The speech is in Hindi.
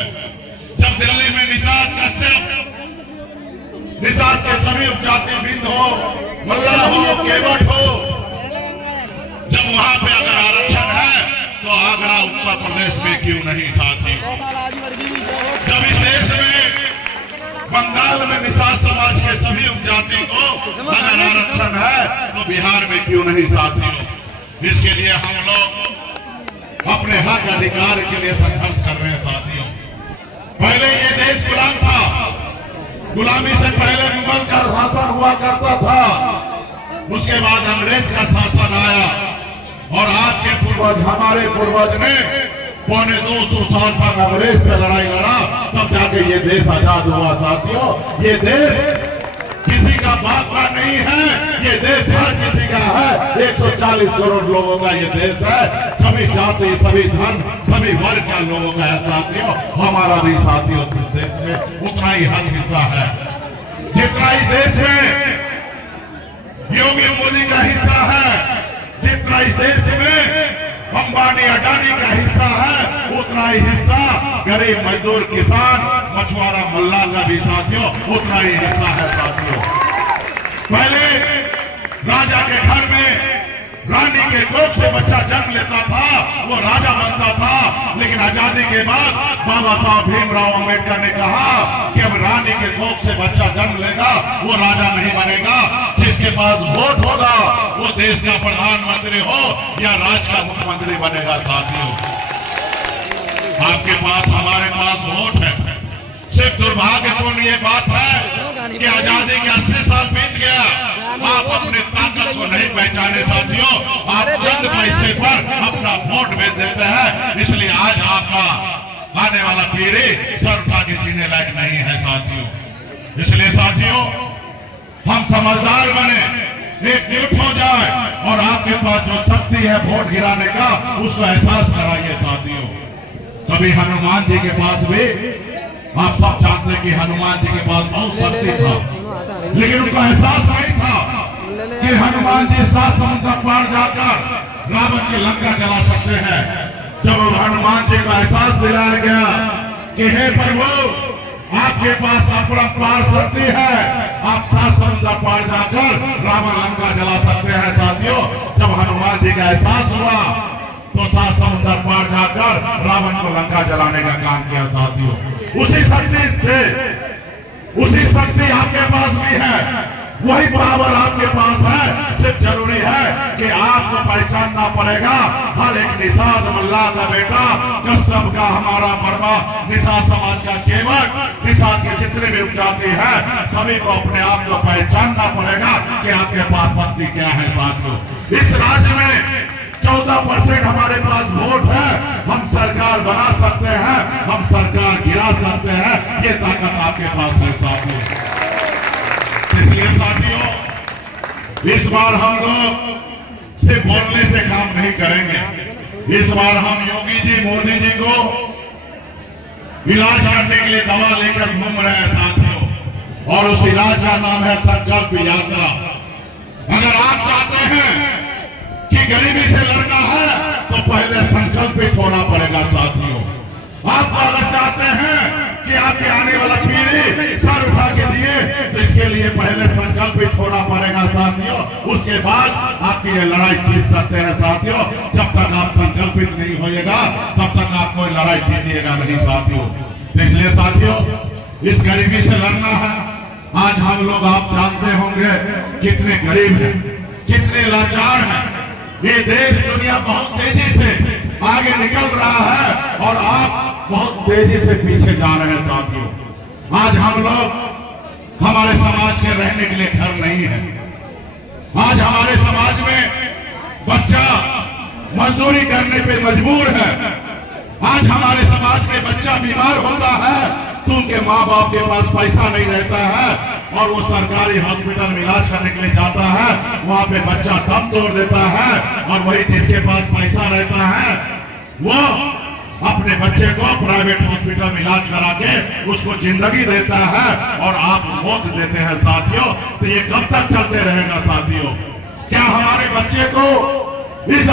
है। जब दिल्ली में निषाद के सभी उपजाति बिंद हो, मल्ला हो, केवट हो, जब वहां पे अगर आरक्षण है तो आगरा उत्तर प्रदेश में क्यों नहीं साथी? जब इस देश में बंगाल में निषाद समाज के सभी उपजाति को अगर आरक्षण है तो बिहार में क्यों नहीं साथियों? इसके लिए हम लोग अपने हक अधिकार के लिए संघर्ष कर रहे हैं साथियों। पहले ये देश गुलाम था, गुलामी से पहले मुगल का शासन हुआ करता था, उसके बाद अंग्रेज का शासन आया और आपके पूर्वज, हमारे पूर्वज ने 250 साल तक अंग्रेज से लड़ाई लड़ा, तब जाके ये देश आजाद हुआ साथियों। ये देश किसी का बाप का नहीं है, ये देश हर किसी का है। 140 करोड़ लोगों का ये देश है, सभी जाति, सभी धर्म, सभी वर्ग के लोगों का है साथियों। हमारा भी साथियों इस देश में उतना ही हक हिस्सा है जितना इस देश में योगी मोदी का हिस्सा है, जितना इस देश में अंबानी अडानी का हिस्सा है, उतना ही हिस्सा गरीब मजदूर किसान मछुआरा मल्ला का भी साथियों उतना ही हिस्सा है साथियों। पहले राजा के घर में रानी के कोख से बच्चा जन्म लेता था, वो राजा बनता था। लेकिन आजादी के बाद बाबा साहब भीमराव अंबेडकर ने कहा कि अब रानी के कोख से बच्चा जन्म लेगा वो राजा नहीं बनेगा, जिसके पास वोट होगा वो देश का प्रधानमंत्री हो या राज्य का मुख्यमंत्री बनेगा साथियों। आपके पास, हमारे पास वोट है। सिर्फ दुर्भाग्यपूर्ण ये बात है कि आजादी के 80 साल बीत गया, आप अपनी ताकत को नहीं पहचाने साथियों। आप चंद पैसे पर अपना वोट बेच देते हैं, इसलिए आज आपका आने वाला पीढ़ी सर उठा के जीने लायक नहीं है साथियों। इसलिए साथियों हम समझदार बने, एकजुट हो जाए और आपके पास जो शक्ति है वोट गिराने का उसको एहसास कराइए साथियों। कभी हनुमान जी के पास भी, आप सब जानते हैं कि हनुमान जी के पास बहुत शक्ति था, लेकिन उनका एहसास नहीं था कि हनुमान जी 7 समुद्र पार जाकर रावण की लंका जला सकते हैं। जब हनुमान जी को एहसास दिलाया गया कि हे प्रभु आपके पास अपरंपार शक्ति है, आप 7 समुद्र पार जाकर रावण लंका जला सकते हैं साथियों। जब हनुमान जी का एहसास हुआ तो 7 समुद्र पार जाकर रावण को लंका जलाने का काम किया साथियों। उसी शक्ति आपके पास भी है, वही पावर आपके पास है। सिर्फ जरूरी है कि आपको पहचानना पड़ेगा। हर एक निषाद मल्ला का बेटा, कश्यप का, हमारा वर्मा, निषाद समाज का केवट, निषाद के जितने भी उपजाति है, सभी को अपने आप को पहचानना पड़ेगा कि आपके पास शक्ति क्या है साथियों। इस राज्य में 14% हमारे पास वोट है, हम सरकार बना सकते हैं, हम सरकार गिरा सकते हैं, ये ताकत आपके पास है साथियों। इसलिए साथियों इस बार हम लोग सिर्फ बोलने से काम नहीं करेंगे। इस बार हम योगी जी, मोदी जी को इलाज करने के लिए दवा लेकर घूम रहे हैं साथियों, और उस इलाज का नाम है संकल्प यात्रा। अगर आप चाहते हैं कि गरीबी से लड़ना है तो पहले संकल्पित होना पड़ेगा साथियों। आप अगर चाहते हैं कि आपके आने वाला पीढ़ी सर उठा के दिए तो इसके लिए पहले संकल्पित होना पड़ेगा साथियों। उसके बाद आपकी ये लड़ाई जीत सकते हैं साथियों। जब तक आप संकल्पित नहीं होइएगा तब तक आप कोई लड़ाई जीतिएगा नहीं साथियों। इसलिए साथियों इस गरीबी से लड़ना है। आज हम लोग, आप जानते होंगे कितने गरीब हैं, कितने लाचार हैं। ये देश, दुनिया बहुत तेजी से आगे निकल रहा है और आप बहुत तेजी से पीछे जा रहे हैं साथियों। आज हम लोग, हमारे समाज के रहने के लिए घर नहीं है। आज हमारे समाज में बच्चा मजदूरी करने पे मजबूर है। आज हमारे समाज में बच्चा बीमार होता है तो उनके माँ बाप के पास पैसा नहीं रहता है और वो सरकारी हॉस्पिटल में इलाज करने के लिए जाता है, वहां पे बच्चा दम तोड़ देता है और वही जिसके पास पैसा रहता है वो अपने बच्चे को प्राइवेट हॉस्पिटल में इलाज करा के उसको जिंदगी देता है और आप मौत देते हैं साथियों। तो ये कब तक चलते रहेगा साथियों? क्या हमारे बच्चे को इस